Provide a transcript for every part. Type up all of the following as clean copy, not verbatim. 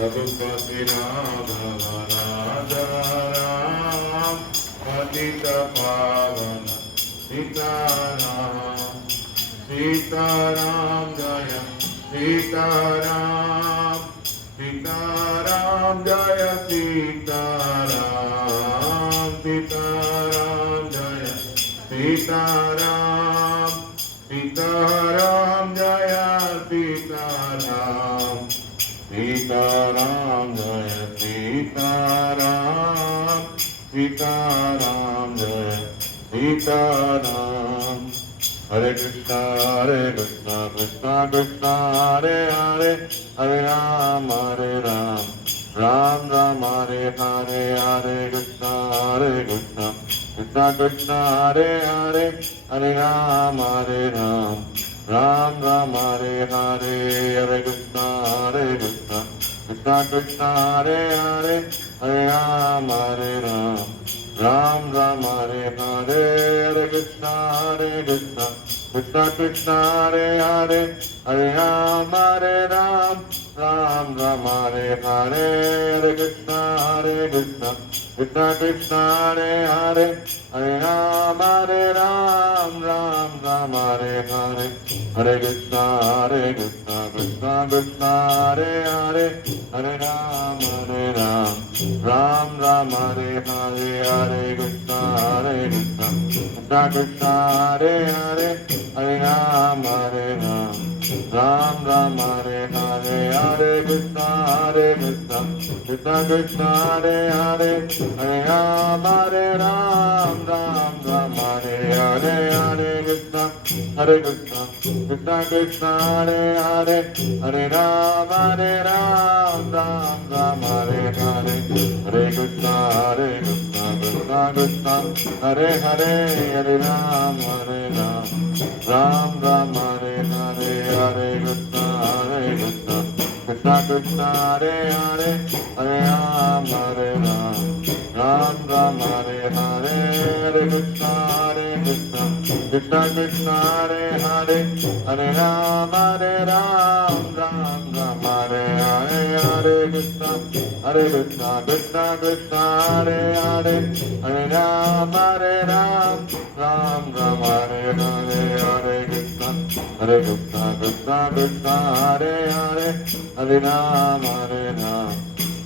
रघुपति राघव राजा राम पतित पावन सीताराम सीताराम जय सीताराम सीताराम जय सीताराम सीताराम जय सीताराम सीताराम जय सीताराम सीताराम जय सीताराम सीताराम जय सीताराम हरे कृष्णा कृष्णा कृष्णा हरे हरे हरे राम राम राम हरे हरे हरे कृष्णा कृष्णा कृष्णा हरे हरे हरे राम राम राम हरे हरे हरे कृष्णा कृष्णा कृष्णा हरे हरे हरे राम राम राम हरे हरे हरे कृष्णा कृष्णा कृष्णा हरे हरे हरे राम राम राम हरे हरे हरे कृष्णा कृष्णा कृष्णा हरे हरे हरे राम राम राम हरे हरे हरे कृष्णा कृष्णा कृष्णा हरे हरे हरे राम राम राम हरे हरे हरे कृष्णा कृष्णा कृष्णा हरे हरे हरे राम राम राम हरे हरे हरे कृष्णा कृष्णा कृष्णा हरे हरे हरे राम राम राम हरे हरे हरे कृष्णा कृष्णा कृष्णा हरे हरे हरे राम राम राम हरे हरे हरे कृष्णा कृष्णा कृष्णा हरे हरे हरे राम राम राम हरे हरे हरे कृष्णा कृष्णा कृष्णा हरे हरे हरे राम राम राम हरे हरे हरे कृष्णा कृष्णा कृष्णा हरे हरे हरे राम राम राम हरे हरे हरे कृष्णा कृष्णा कृष्णा हरे हरे हरे राम राम राम हरे हरे हरे कृष्णा कृष्णा कृष्णा हरे हरे हरे राम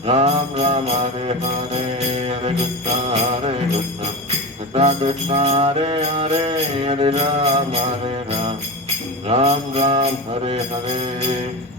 राम राम हरे हरे हरे कृष्णा कृष्णा कृष्णा हरे हरे हरे राम राम राम हरे हरे